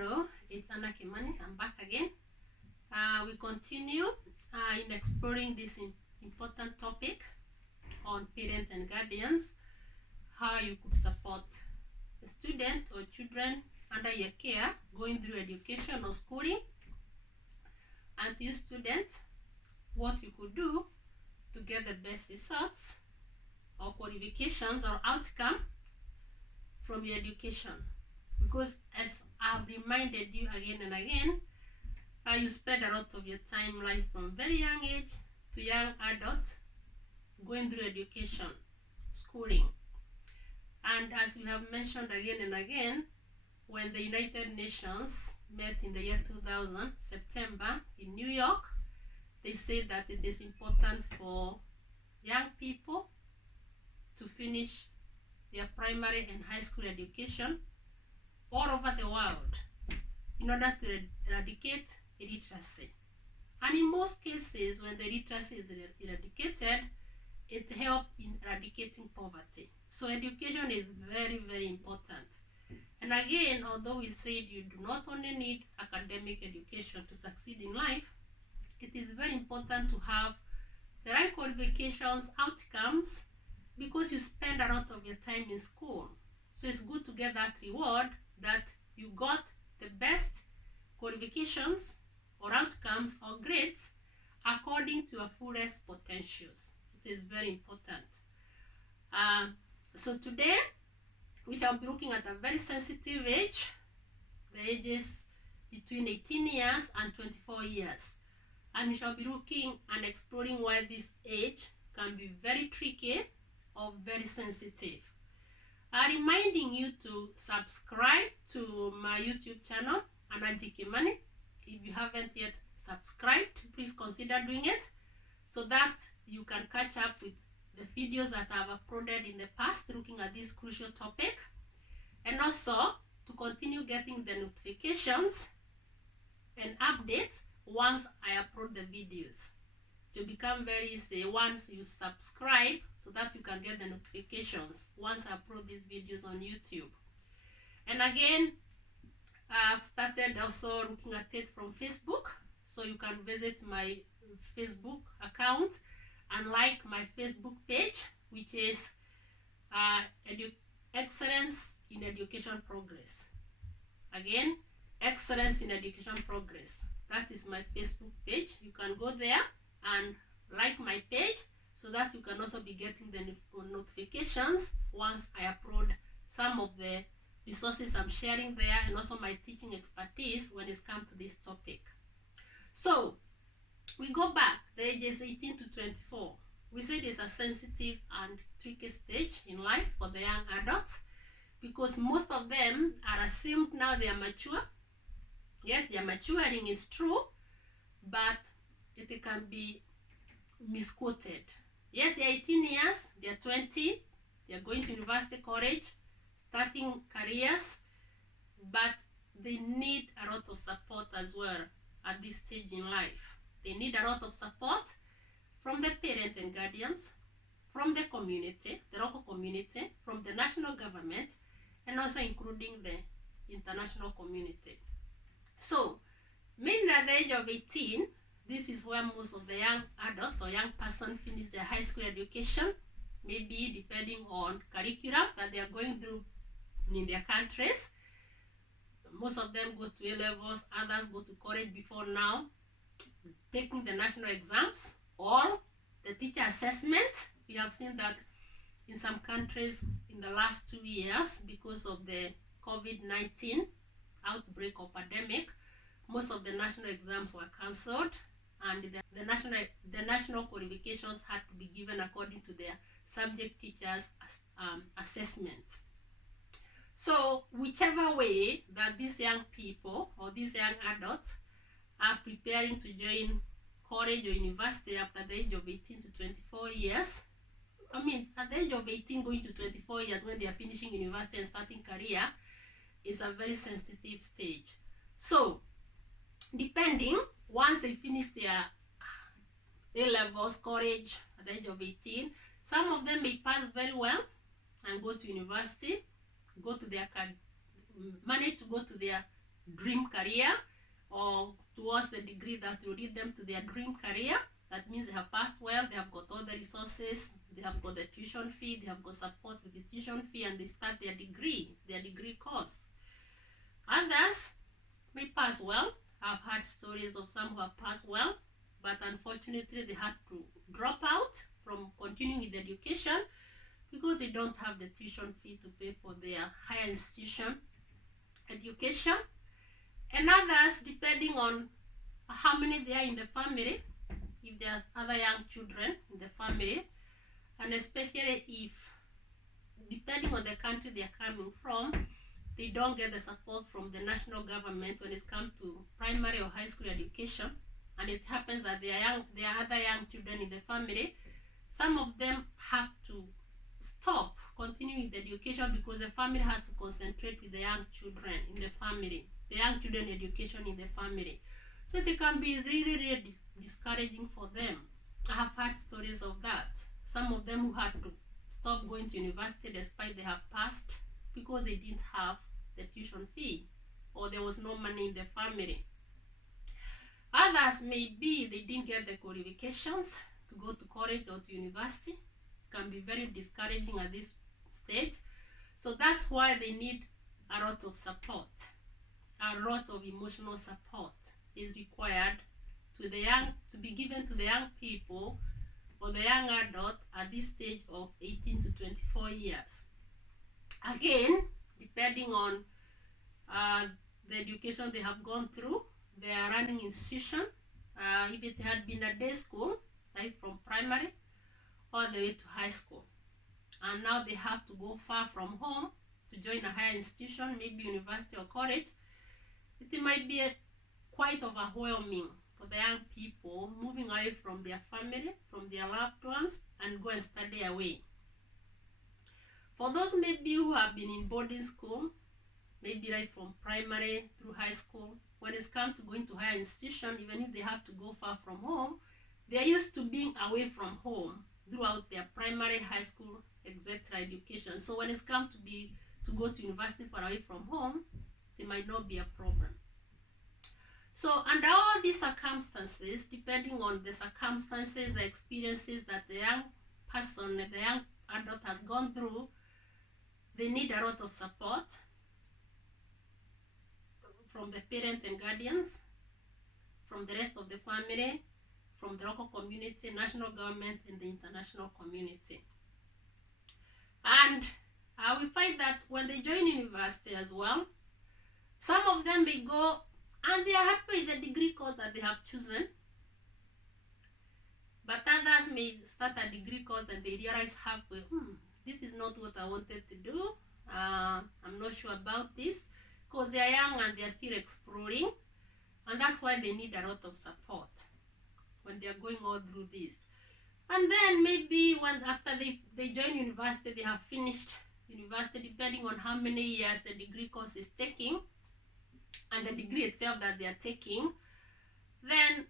Hello, it's Anna Kimani. I'm back again. We continue in exploring this important topic on parents and guardians, how you could support a student or children under your care going through education or schooling, and you students, what you could do to get the best results or qualifications or outcome from your education. Because as I've reminded you again and again, you spend a lot of your time, life from very young age to young adults, going through education, schooling. And as we have mentioned again and again, when the United Nations met in the year 2000, September, in New York, they said that it is important for young people to finish their primary and high school education all over the world in order to eradicate illiteracy. And in most cases, when the illiteracy is eradicated, it helps in eradicating poverty. So education is very, very important. And again, although we said you do not only need academic education to succeed in life, it is very important to have the right qualifications, outcomes, because you spend a lot of your time in school. So it's good to get that reward that you got the best qualifications or outcomes or grades according to your fullest potentials. It is very important. So today we shall be looking at a very sensitive age, the ages between 18 years and 24 years. And we shall be looking and exploring why this age can be very tricky or very sensitive. Reminding you to subscribe to my YouTube channel, Anna Kimani. If you haven't yet subscribed, please consider doing it so that you can catch up with the videos that I've uploaded in the past looking at this crucial topic, and also to continue getting the notifications and updates once I upload the videos. To become very easy once you subscribe so that you can get the notifications once I upload these videos on YouTube. And again, I've started also looking at it from Facebook, so you can visit my Facebook account and like my Facebook page, which is Excellence in Education Progress. Again, Excellence in Education Progress. That is my Facebook page. You can go there and like my page so that you can also be getting the notifications once I upload some of the resources I'm sharing there, and also my teaching expertise when it's come to this topic. So we go back, the ages 18 to 24. We said it's a sensitive and tricky stage in life for the young adults because most of them are assumed now they are mature. Yes, they are maturing, it's true, but it can be misquoted. Yes, they are 18 years, they are 20, they are going to university, college, starting careers, but they need a lot of support as well at this stage in life. They need a lot of support from the parents and guardians, from the community, the local community, from the national government, and also including the international community. So, mainly at the age of 18, this is where most of the young adults or young person finish their high school education, maybe depending on curriculum that they are going through in their countries. Most of them go to A-levels, others go to college before now, taking the national exams or the teacher assessment. We have seen that in some countries in the last 2 years because of the COVID-19 outbreak or pandemic, most of the national exams were cancelled, and the national qualifications had to be given according to their subject teachers' assessment. So whichever way that these young people or these young adults are preparing to join college or university after the age of 18 to 24 years, I mean at the age of 18 going to 24 years when they are finishing university and starting career, is a very sensitive stage. So depending, once they finish their A-levels, college at the age of 18, some of them may pass very well and go to university, manage to go to their dream career or towards the degree that will lead them to their dream career. That means they have passed well, they have got all the resources, they have got the tuition fee, they have got support with the tuition fee, and they start their degree course. Others may pass well. I've heard stories of some who have passed well, but unfortunately they had to drop out from continuing with education because they don't have the tuition fee to pay for their higher institution education. And others, depending on how many there are in the family, if there are other young children in the family, and especially if, depending on the country they are coming from, they don't get the support from the national government when it comes to primary or high school education, and it happens that there are other young children in the family, some of them have to stop continuing the education because the family has to concentrate with the young children in the family, the young children education in the family. So it can be really, really discouraging for them. I have heard stories of that. Some of them who had to stop going to university despite they have passed because they didn't have the tuition fee or there was no money in the family. Others, maybe they didn't get the qualifications to go to college or to university. It can be very discouraging at this stage. So that's why they need a lot of support. A lot of emotional support is required to be given to the young people or the young adult at this stage of 18 to 24 years. Again, depending on the education they have gone through, they are running institution. If it had been a day school, right from primary all the way to high school, and now they have to go far from home to join a higher institution, maybe university or college, it might be quite overwhelming for the young people moving away from their family, from their loved ones, and go and study away. For those maybe who have been in boarding school, maybe right from primary through high school, when it's come to going to higher institution, even if they have to go far from home, they are used to being away from home throughout their primary, high school, etc. education. So when it's come to go to university far away from home, there might not be a problem. So under all these circumstances, depending on the circumstances, the experiences that the young person, the young adult has gone through, they need a lot of support from the parents and guardians, from the rest of the family, from the local community, national government, and the international community. And we find that when they join university as well, some of them may go and they are happy with the degree course that they have chosen, but others may start a degree course and they realize halfway, this is not what I wanted to do. I'm not sure about this, because they are young and they are still exploring, and that's why they need a lot of support when they are going all through this. And then maybe when after they join university, they have finished university, depending on how many years the degree course is taking and the degree itself that they are taking, then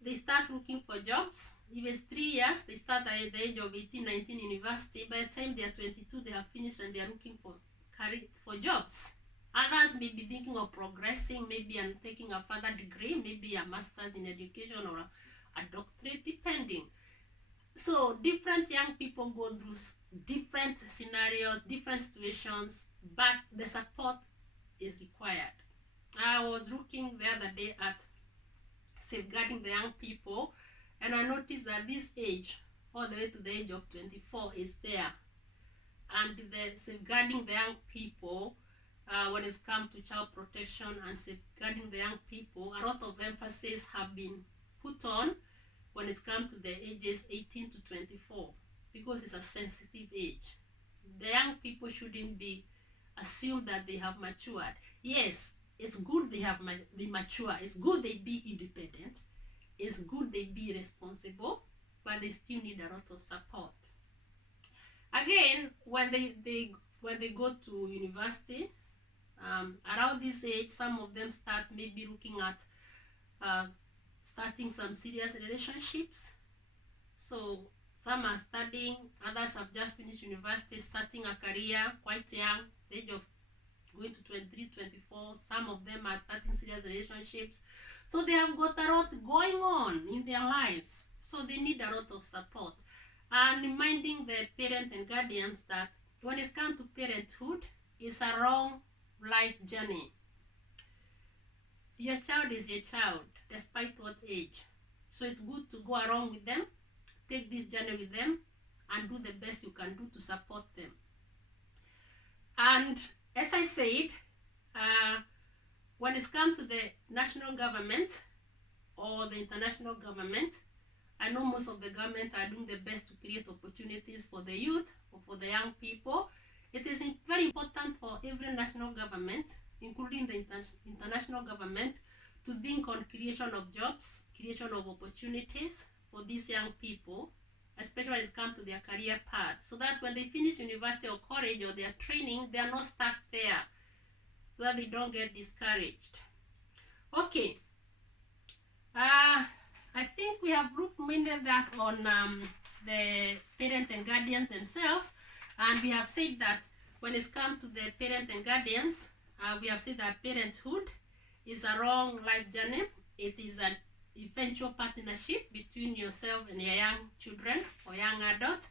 they start looking for jobs. If it's 3 years, they start at the age of 18, 19 university. By the time they are 22, they have finished and they are looking for jobs. Others may be thinking of progressing, maybe and taking a further degree, maybe a master's in education or a doctorate, depending. So different young people go through different scenarios, different situations, but the support is required. I was looking the other day at safeguarding the young people, and I noticed that this age, all the way to the age of 24, is there. And the safeguarding the young people, when it's come to child protection and safeguarding the young people, a lot of emphasis have been put on when it's come to the ages 18 to 24, because it's a sensitive age. The young people shouldn't be assumed that they have matured. Yes, it's good they mature. It's good they be independent. It's good they be responsible, but they still need a lot of support. Again, when they go to university, around this age, some of them start maybe looking at starting some serious relationships. So some are studying, others have just finished university, starting a career quite young, the age of going to 23, 24, or some of them are starting serious relationships. So they have got a lot going on in their lives. So they need a lot of support. And reminding the parents and guardians that when it comes to parenthood, it's a long life journey. Your child is your child, despite what age. So it's good to go along with them, take this journey with them, and do the best you can do to support them. And as I said, when it's come to the national government or the international government, I know most of the government are doing the best to create opportunities for the youth or for the young people. It is very important for every national government, including the international government, to think on creation of jobs, creation of opportunities for these young people, especially when it comes to their career path, so that when they finish university or college or their training, they are not stuck there, so that they don't get discouraged. Okay. I think we have looked mainly that on the parents and guardians themselves, and we have said that when it's come to the parents and guardians, we have said that parenthood is a long life journey. It is an eventual partnership between yourself and your young children or young adults.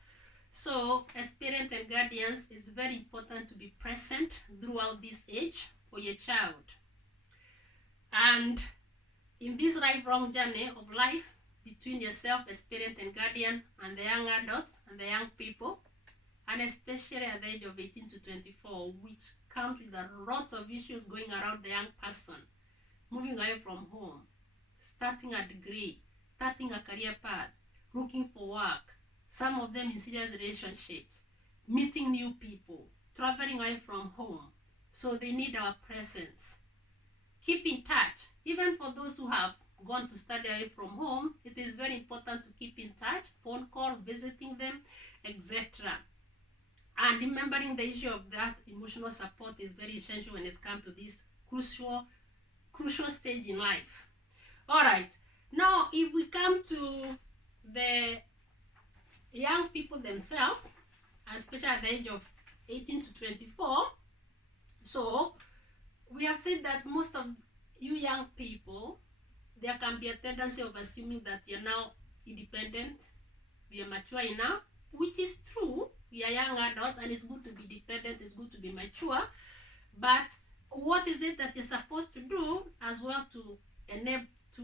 So as parents and guardians, it's very important to be present throughout this age for your child. And in this lifelong journey of life between yourself as parent and guardian and the young adults and the young people, and especially at the age of 18 to 24, which comes with a lot of issues going around the young person, moving away from home, starting a degree, starting a career path, looking for work, some of them in serious relationships, meeting new people, traveling away from home. So they need our presence. Keep in touch. Even for those who have gone to study away from home, it is very important to keep in touch, phone call, visiting them, etc. And remembering the issue of that emotional support is very essential when it's come to this crucial stage in life. All right. Now, if we come to the young people themselves, especially at the age of 18 to 24, so we have said that most of you young people, there can be a tendency of assuming that you're now independent, we are mature enough, which is true. We are young adults and it's good to be dependent, it's good to be mature. But what is it that you're supposed to do as well to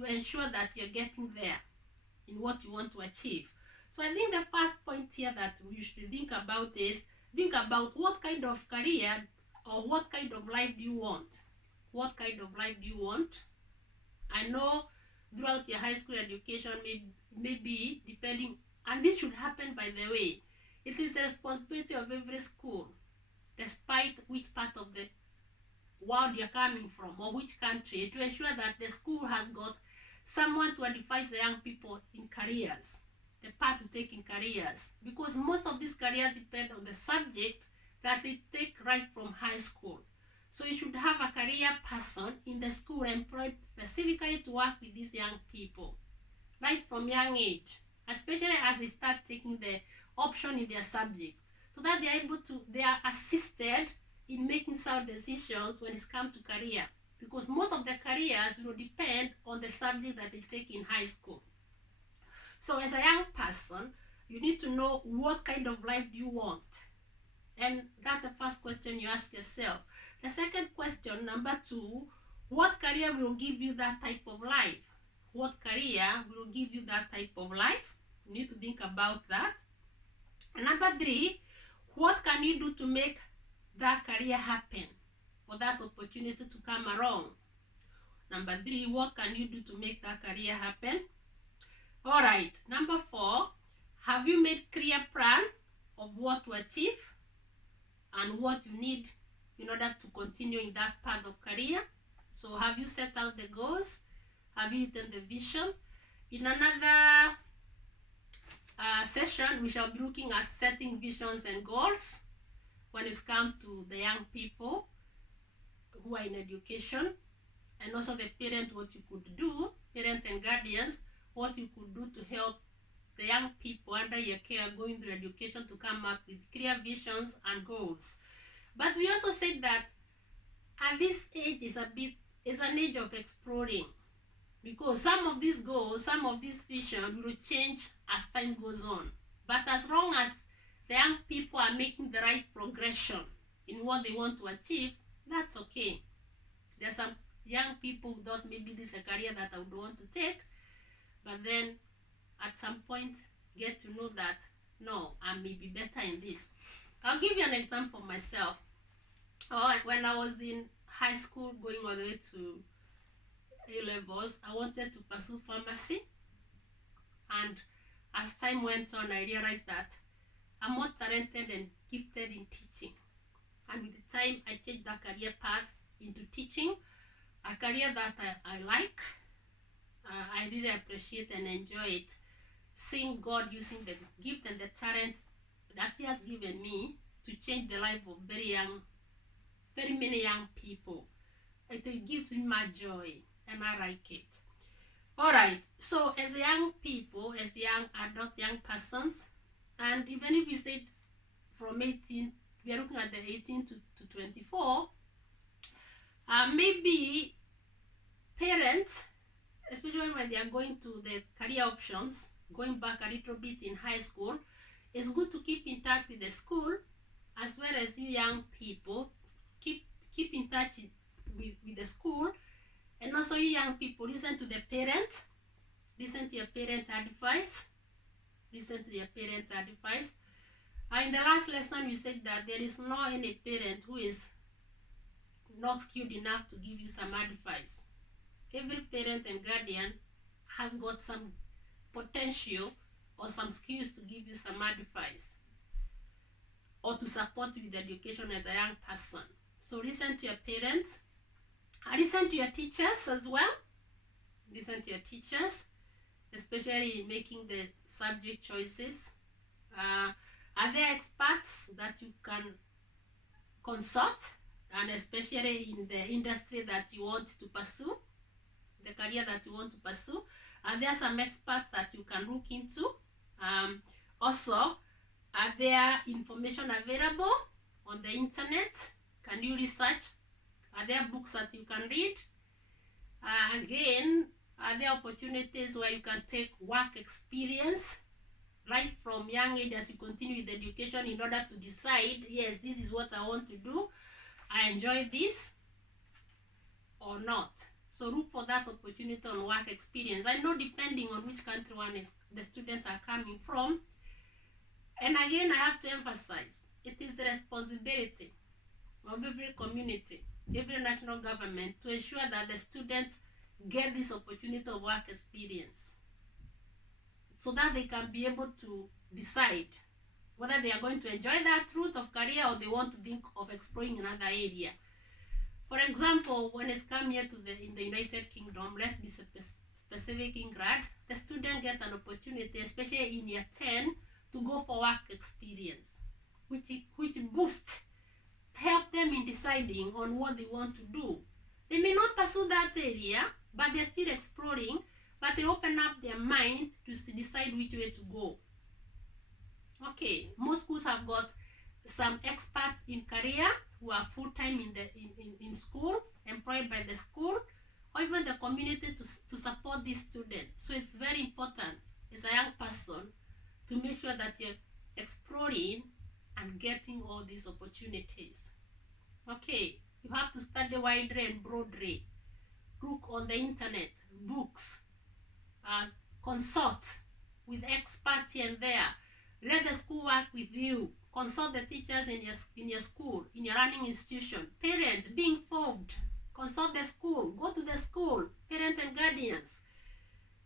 ensure that you're getting there in what you want to achieve? So I think the first point here that we should think about is, think about what kind of career or what kind of life do you want? What kind of life do you want? I know throughout your high school education, maybe depending, and this should happen by the way, it is the responsibility of every school, despite which part of the world you're coming from or which country, to ensure that the school has got someone to advise the young people in careers, the path to take in careers, because most of these careers depend on the subject that they take right from high school. So you should have a career person in the school employed specifically to work with these young people, right from young age, especially as they start taking the option in their subject, so that they are assisted in making sound decisions when it comes to career, because most of the careers will depend on the subject that they take in high school. So as a young person, you need to know what kind of life do you want. And that's the first question you ask yourself. The second question, number 2, what career will give you that type of life? What career will give you that type of life? You need to think about that. And number 3, what can you do to make that career happen or that opportunity to come along? Number 3, what can you do to make that career happen? All right. Number 4, have you made clear plan of what to achieve and what you need in order to continue in that path of career? So have you set out the goals? Have you written the vision? In another session, we shall be looking at setting visions and goals when it comes to the young people who are in education, and also the parent, what you could do, parents and guardians, what you could do to help the young people under your care going through education to come up with clear visions and goals. But we also said that at this age is an age of exploring, because some of these goals, some of these vision will change as time goes on. But as long as the young people are making the right progression in what they want to achieve, that's okay. There's some young people who thought maybe this is a career that I would want to take, but then at some point get to know that no, I may be better in this. I'll give you an example of myself. When I was in high school, going all the way to A-levels, I wanted to pursue pharmacy, and as time went on, I realized that I'm more talented and gifted in teaching. And with the time, I changed that career path into teaching, a career that I like. I really appreciate and enjoy it, seeing God using the gift and the talent that He has given me to change the life of very many young people. It gives me my joy, and I like it. All right, so as young people, as young adult, young persons, and even if we say from 18, we are looking at the 18 to 24, maybe parents, especially when they are going to the career options, going back a little bit in high school, it's good to keep in touch with the school, as well as you young people, keep in touch with the school. And also you young people, listen to the parents, listen to your parents' advice, listen to your parents' advice. In the last lesson, we said that there is no any parent who is not skilled enough to give you some advice. Every parent and guardian has got some potential or some skills to give you some advice or to support you with education as a young person. So listen to your parents. Listen to your teachers as well. Listen to your teachers, especially in making the subject choices. Are there experts that you can consult, and especially in the industry that you want to pursue, the career that you want to pursue? Are there some experts that you can look into? Also, are there information available on the internet? Can you research? Are there books that you can read? Again, are there opportunities where you can take work experience right from young age as you continue with education in order to decide, yes, this is what I want to do, I enjoy this or not? So look for that opportunity on work experience. I know depending on which country the students are coming from. And again, I have to emphasize, it is the responsibility of every community, every national government to ensure that the students get this opportunity of work experience, so that they can be able to decide whether they are going to enjoy that route of career or they want to think of exploring another area. For example, when it's come here in the United Kingdom, let's be specific, England, the student get an opportunity, especially in year 10, to go for work experience, which help them in deciding on what they want to do. They may not pursue that area, but they're still exploring, but they open up their mind to decide which way to go. Okay, most schools have got some experts in career who are full-time in school, employed by the school, or even the community to support these students. So it's very important as a young person to make sure that you're exploring and getting all these opportunities. Okay, you have to study widely and broadly. Look on the internet, books, consult with experts here and there. Let the school work with you. Consult the teachers in your school, in your learning institution. Parents, be informed. Consult the school. Go to the school. Parents and guardians.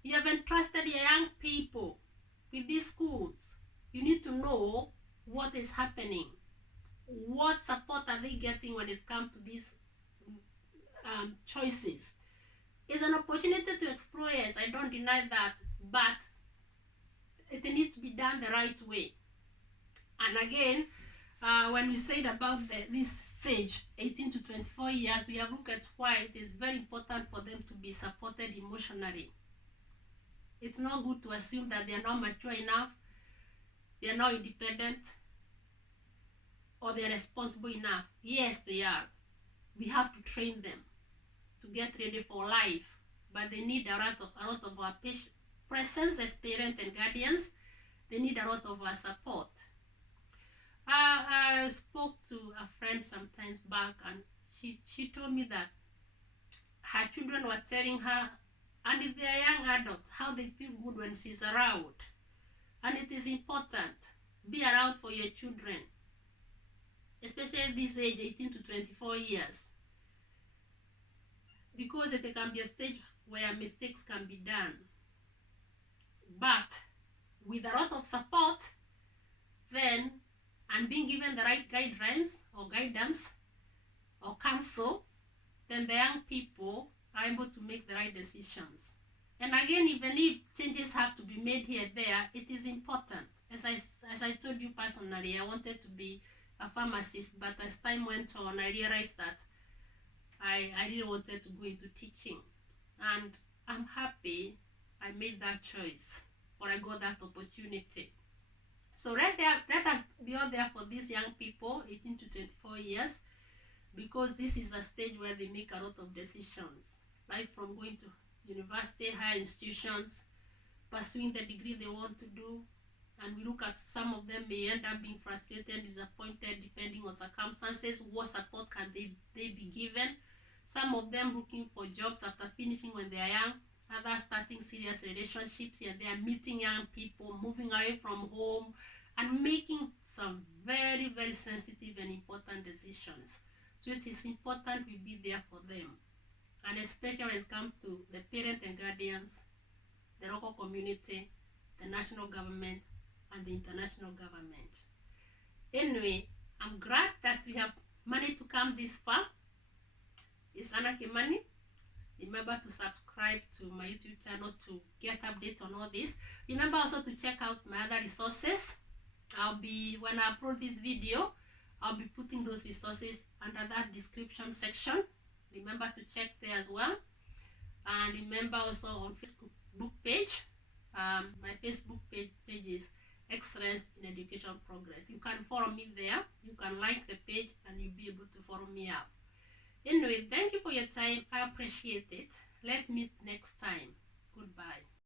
You have entrusted your young people with these schools. You need to know what is happening. What support are they getting when it comes to these choices? It's an opportunity to explore, yes, I don't deny that, but it needs to be done the right way. And again, when we said about this stage, 18 to 24 years, we have looked at why it is very important for them to be supported emotionally. It's not good to assume that they are not mature enough, they are not independent, or they are responsible enough. Yes, they are. we have to train them to get ready for life, but they need a lot of our presence as parents and guardians. They need a lot of our support. I spoke to a friend sometimes back, and she told me that her children were telling her, and if they are young adults, how they feel good when she's around. And it is important. Be around for your children, especially at this age, 18 to 24 years. Because it can be a stage where mistakes can be done. But with a lot of support, then, and being given the right guidelines or guidance or counsel, then the young people are able to make the right decisions. And again, even if changes have to be made here and there, it is important. As I told you personally, I wanted to be a pharmacist, but as time went on, I realized that I really wanted to go into teaching. And I'm happy I made that choice, or I got that opportunity. So let us be out there for these young people, 18 to 24 years, because this is a stage where they make a lot of decisions, like from going to university, higher institutions, pursuing the degree they want to do. And we look at some of them may end up being frustrated, disappointed, depending on circumstances. What support can they be given? Some of them looking for jobs after finishing when they are young, others starting serious relationships here. They are meeting young people, moving away from home, and making some very, very sensitive and important decisions. So it is important we be there for them. And especially when it comes to the parents and guardians, the local community, the national government, and the international government. Anyway, I'm glad that we have managed to come this far. It's Anna Kimani. Remember to subscribe to my YouTube channel to get updates on all this. Remember also to check out my other resources. When I upload this video, I'll be putting those resources under that description section. Remember to check there as well. And remember also on Facebook page, my Facebook page is Excellence in Education Progress. You can follow me there. You can like the page and you'll be able to follow me up. Anyway, thank you for your time. I appreciate it. Let's meet next time. Goodbye.